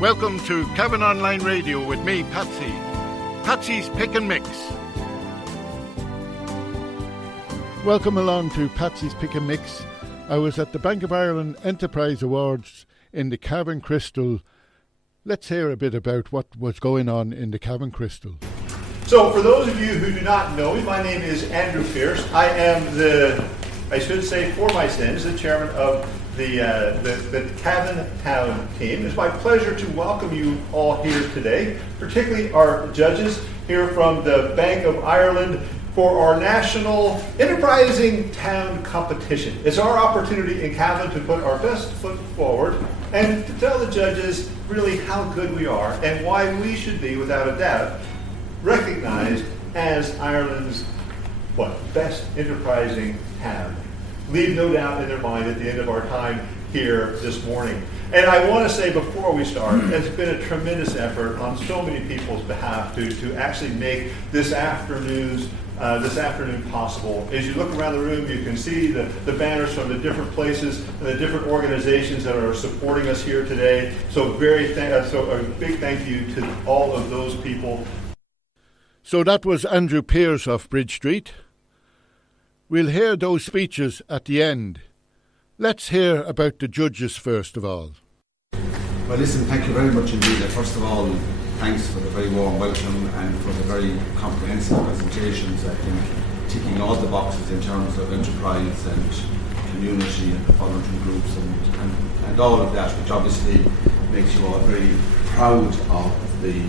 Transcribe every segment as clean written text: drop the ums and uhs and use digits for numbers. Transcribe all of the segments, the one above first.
Welcome to Cavan Online Radio with me, Patsy. Patsy's Pick and Mix. Welcome along to Patsy's Pick and Mix. I was at the Bank of Ireland Enterprise Awards in the Cavan Crystal. Let's hear a bit about what was going on in the Cavan Crystal. So for those of you who do not know me, my name is Andrew Pearce. I am for my sins, the chairman of the Cavan Town team. It's my pleasure to welcome you all here today, particularly our judges here from the Bank of Ireland for our National Enterprising Town Competition. It's our opportunity in Cavan to put our best foot forward and to tell the judges really how good we are and why we should be, without a doubt, recognized as Ireland's best enterprising town. Leave no doubt in their mind at the end of our time here this morning. And I want to say before we start, it's been a tremendous effort on so many people's behalf to actually make this afternoon possible. As you look around the room, you can see the banners from the different places and the different organizations that are supporting us here today. So a big thank you to all of those people. So that was Andrew Pearce of Bridge Street. We'll hear those speeches at the end. Let's hear about the judges first of all. Well, listen, thank you very much indeed. First of all, thanks for the very warm welcome and for the very comprehensive presentations. I think ticking all the boxes in terms of enterprise and community and voluntary groups and all of that, which obviously makes you all very proud of the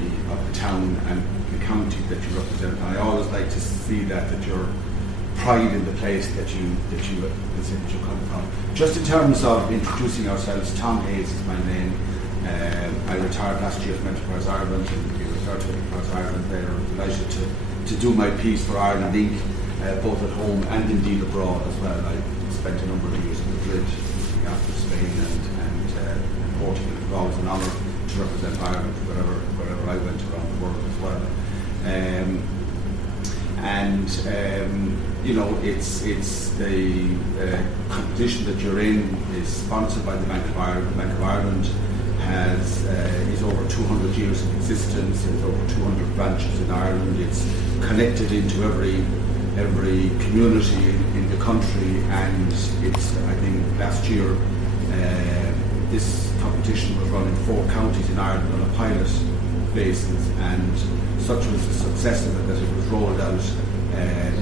town and the county that you represent. And I always like to see that you're pride in the place that you come from. Just in terms of introducing ourselves, Tom Hayes is my name. I retired last year from Enterprise Ireland, and we retired from Enterprise Ireland there. I'm delighted to do my piece for Ireland Inc., both at home and indeed abroad as well. I spent a number of years in Madrid, after Spain and Portugal. It was always an honour to represent Ireland wherever I went around the world as well. It's the competition that you're in is sponsored by the Bank of Ireland. The Bank of Ireland is over 200 years of existence. It's over 200 branches in Ireland. It's connected into every community in the country, and it's, I think, last year this competition was run in 4 counties in Ireland on a pilot basis, and such was the success of it that it was rolled out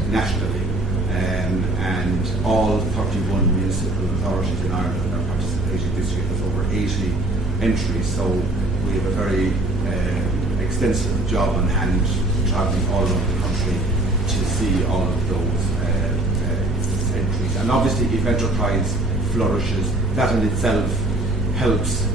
nationally, and all 31 municipal authorities in Ireland are participating this year. There's over 80 entries, so we have a very extensive job on hand, travelling all over the country to see all of those entries. And obviously, if enterprise flourishes, that in itself helps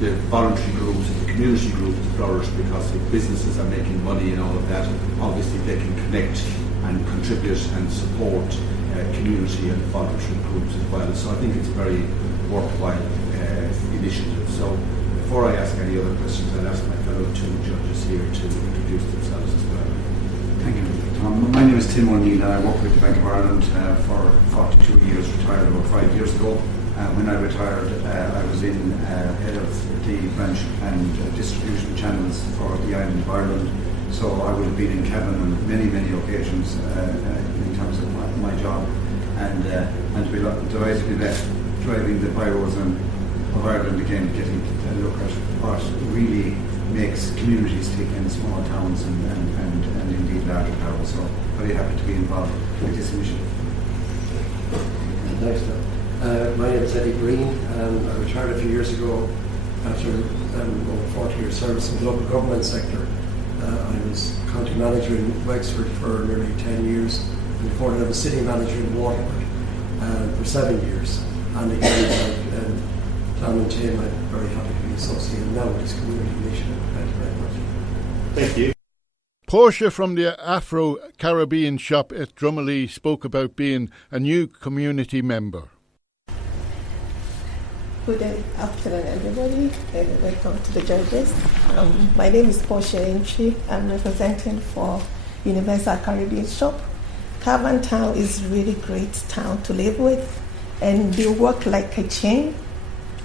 the voluntary groups and the community groups to flourish, because if businesses are making money and all of that, obviously they can connect and contribute and support community and voluntary groups as well. So I think it's a very worthwhile initiative. So before I ask any other questions, I'll ask my fellow 2 judges here to introduce themselves as well. Thank you, Tom. My name is Tim O'Neill, and I work with the Bank of Ireland for 42 years, retired about 5 years ago. When I retired, I was in head of the branch and distribution channels for the island of Ireland. So I would have been in Cavan on many occasions in terms of my job, and to be delighted to be left driving the byroads of Ireland again, getting to look at what really makes communities tick in small towns and indeed larger towns. So very happy to be involved with this initiative. Thanks, Tom. My name is Eddie Breen, and I retired a few years ago after over 40 years service in the local government sector. I was county manager in Wexford for nearly 10 years, and before that I was city manager in Waterford for 7 years. And again, Tom and Tim, I'm very happy to be associated now with this community initiative. Thank you very much. Thank you. Portia from the Afro-Caribbean shop at Drummondley spoke about being a new community member. Good afternoon, everybody, and welcome to the judges. My name is Portia Entry. I'm representing for Universal Caribbean Shop. Cavan Town is a really great town to live with, and they work like a chain.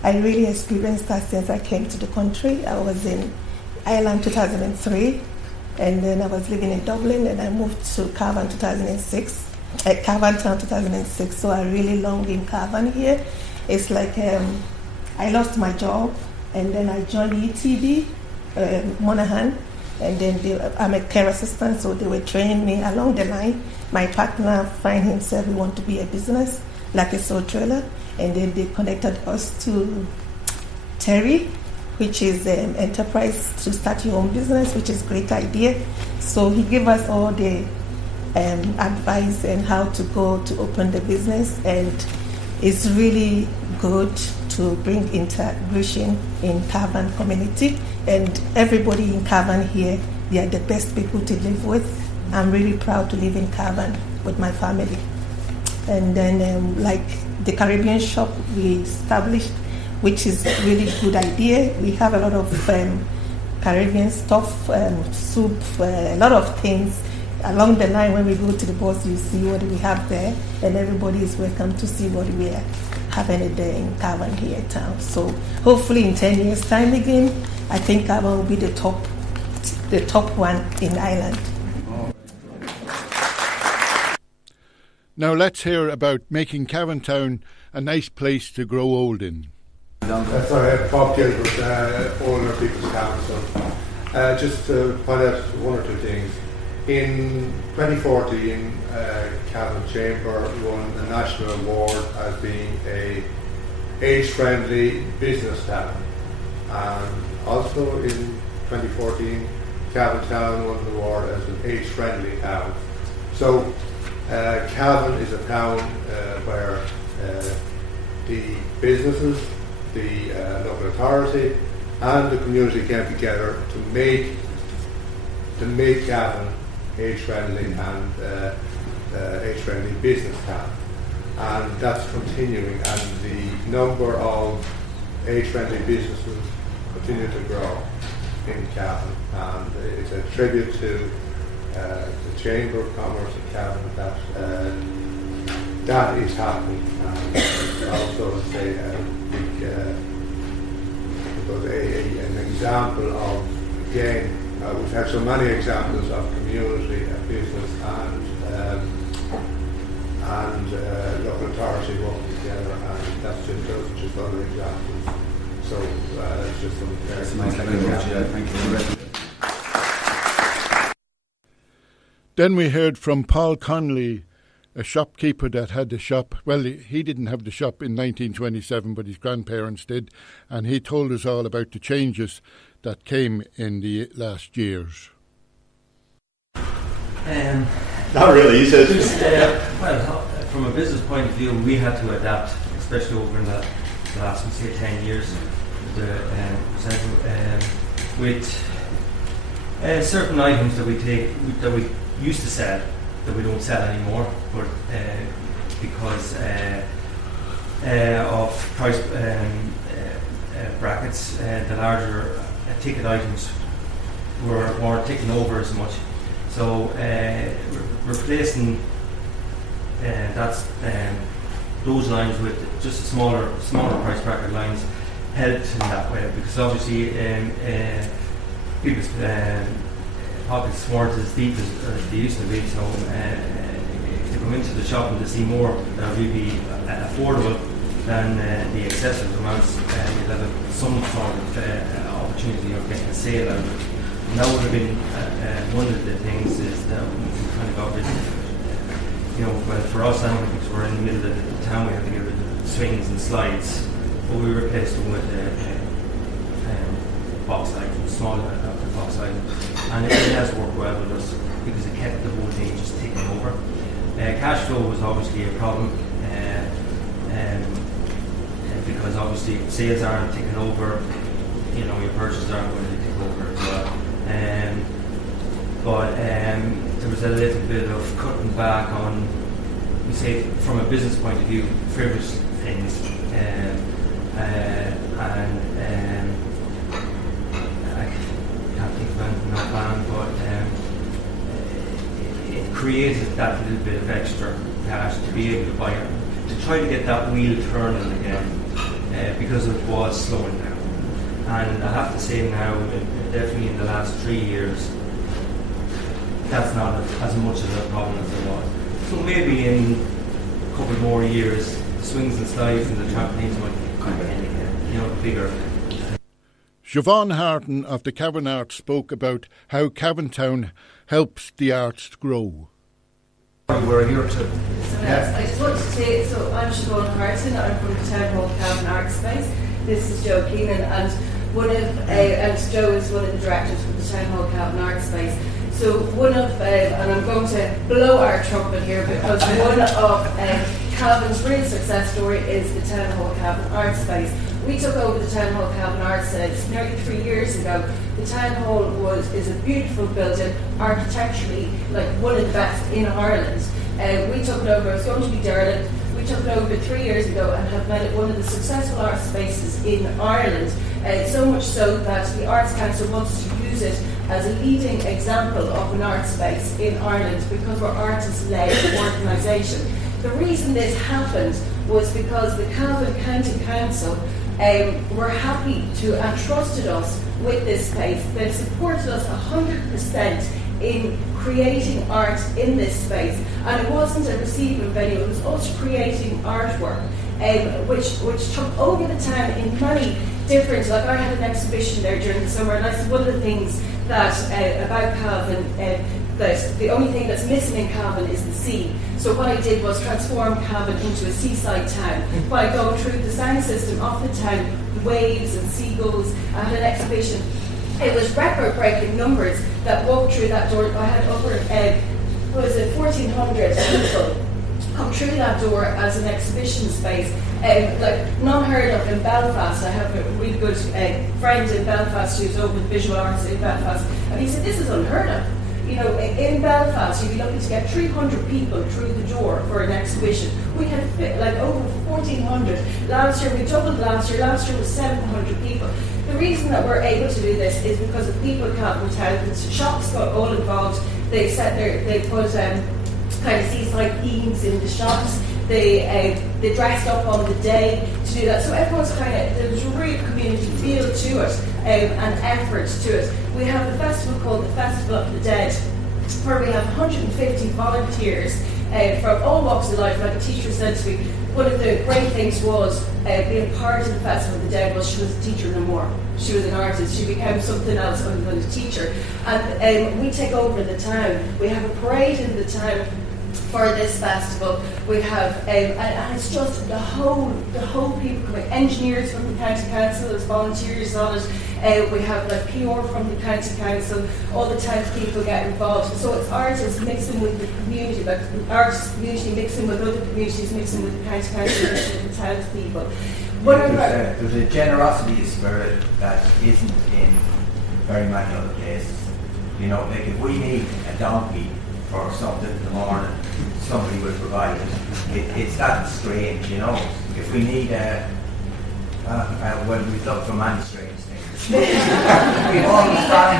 I really experienced that since I came to the country. I was in Ireland 2003, and then I was living in Dublin, and I moved to Cavan 2006. At Cavan Town 2006, so I really long in Cavan here. It's like I lost my job, and then I joined ETD, Monaghan, and then I'm a care assistant, so they were training me along the line. My partner find himself, he want to be a business, like a sole trailer, and then they connected us to Terry, which is enterprise to start your own business, which is a great idea. So he gave us all the advice and how to go to open the business, and it's really good to bring integration in Cavan community, and everybody in Cavan here, they are the best people to live with. I'm really proud to live in Cavan with my family. And then like the Caribbean shop we established, which is a really good idea. We have a lot of Caribbean stuff, soup, a lot of things. Along the line, when we go to the bus, you see what we have there, and everybody is welcome to see what we are having there in Cavan here in town. So hopefully in 10 years' time again, I think Cavan will be the top one in Ireland. Now let's hear about making Cavan Town a nice place to grow old in. Sorry, Bob Gilbert, Older People's Council. Just to point out one or two things. In 2014, Cavan Chamber won a national award as being a age-friendly business town. And also in 2014, Cavan Town won the award as an age-friendly town. So Cavan is a town where the businesses, the local authority and the community came together to make Cavan age-friendly and age-friendly business town, and that's continuing, and the number of age-friendly businesses continue to grow in Cavan, and it's a tribute to the Chamber of Commerce in Cavan that is happening, and also say an example of, again, we've had so many examples of community and business and local authority working together, and that's just other examples. So it's just something there. Thank you. Then we heard from Paul Connolly, a shopkeeper that had the shop. Well, he didn't have the shop in 1927, but his grandparents did, and he told us all about the changes that came in the last years. Not really, he says. Well, from a business point of view, we had to adapt, especially over in the last, we say, 10 years, with certain items that we used to sell, that we don't sell anymore, but because of price brackets, the larger ticket items weren't taken over as much. So replacing those lines with just smaller price bracket lines helped in that way, because obviously people's pockets weren't as deep as they used to be. So to come into the shop and to see more that would be affordable than the excessive amounts, you'll have some sort of opportunity of getting a sale out of it. And that would have been one of the things is that we kind of got rid of, well, for us anyway, because we're in the middle of the town, we have to get rid of swings and slides, but we replaced them with box items, small box items, and it has worked well with us because it kept the whole thing just ticking over. Cash flow was obviously a problem, because obviously if sales aren't ticking over, your purchases aren't going to tick over as well. But there was a little bit of cutting back on, we say, from a business point of view, frivolous things, and I can't think of anything offhand, but it created that little bit of extra cash to be able to buy it, to try to get that wheel turning again, because it was slowing down. And I have to say now, definitely in the last 3 years, that's not as much of a problem as it was. So maybe in a couple more years, the swings and slides and the trampolines might kind of end again, bigger. Siobhan Harton of the Cavan Arts spoke about how Cavan Town helps the arts grow. We're here to... I just wanted to say, so I'm Siobhan Harton, I'm from the Town Hall Cavan Arts Space. This is Joe Keenan, and and Joe is one of the directors for the Town Hall Cavan Arts Space. So and I'm going to blow our trumpet here, because one of Cavan's real success story is the Town Hall Cavan Arts Space. We took over the Town Hall Cavan Arts Space nearly 3 years ago. The Town Hall is a beautiful building, architecturally like one of the best in Ireland. We took it over, it was going to be derelict. We took it over 3 years ago and have made it one of the successful art spaces in Ireland. So much so that the Arts Council wants to use it as a leading example of an art space in Ireland, because we're artist-led organisation. The reason this happened was because the Cavan County Council were happy to and trusted us with this space. They supported us 100% in creating art in this space, and it wasn't a receiving venue, it was us creating artwork, which took over the town in many different, like I had an exhibition there during the summer, and I said one of the things that about Cavan, that the only thing that's missing in Cavan is the sea. So what I did was transform Cavan into a seaside town by going through the sound system of the town, waves and seagulls. I had an exhibition. It was record-breaking numbers that walked through that door. I had over 1,400 people come through that door as an exhibition space, like not heard of in Belfast. I have a really good friend in Belfast who's over visual arts in Belfast, and he said this is unheard of. In Belfast, you'd be lucky to get 300 people through the door for an exhibition. We had like over 1,400. Last year, we doubled last year. Last year was 700 people. The reason that we're able to do this is because the people of Cavan Town, the shops got all involved. They put kind of seaside themes in the shops. They dressed up on the day to do that. So everyone's there was a real community feel to it and effort to it. We have a festival called the Festival of the Dead, where we have 150 volunteers from all walks of life. Like a teacher said to me, one of the great things was being part of the Festival of the Dead was she was a teacher no more. She was an artist. She became something else other than a teacher. And we take over the town. We have a parade in the town for this festival. We have, and it's just the whole people coming, engineers from the county council, there's volunteers on it. We have like PR from the county council, all the townspeople get involved. So it's artists mixing with the community, like the artist community mixing with other communities, mixing with the county council, mixing with the townspeople. There's a generosity spirit that isn't in very many other places. Like if we need a donkey for something in the morning, somebody will provide it. It's that strange, If we need well, we've looked for many strange things. We've always found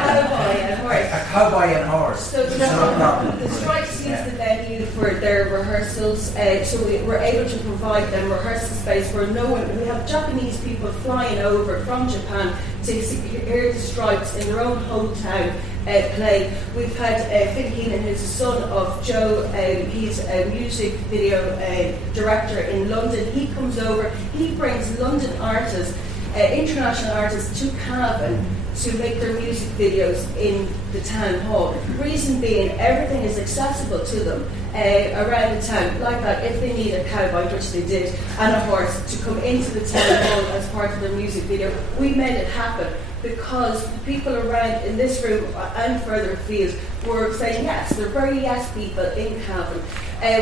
a cowboy and horse. So the Strikes use the venue for their rehearsals, so we're able to provide them rehearsal space where we have Japanese people flying over from Japan to hear the Strikes in their own hometown play. We've had Finn Keenan, who's the son of Joe. He's a music video director in London. He comes over, he brings London artists, international artists to Cavan to make their music videos in the town hall. Reason being, everything is accessible to them around the town, like that. If they need a cowboy, which they did, and a horse to come into the town hall as part of their music video, we made it happen because the people around in this room and further afield were saying yes. They're very yes people in Cavan.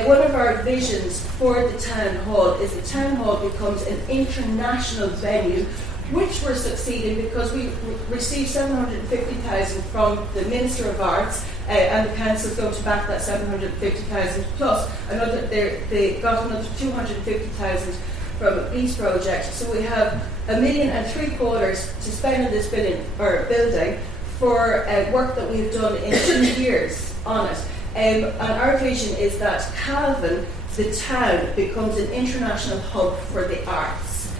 One of our visions for the town hall is the town hall becomes an international venue, which we're succeeding because we received 750,000 from the Minister of Arts, and the council's going to back that 750,000 plus they got another 250,000 from a peace project. So we have $1.75 million to spend on this building for work that we've done in 2 years on it. And our vision is that Cavan, the town, becomes an international hub for the arts.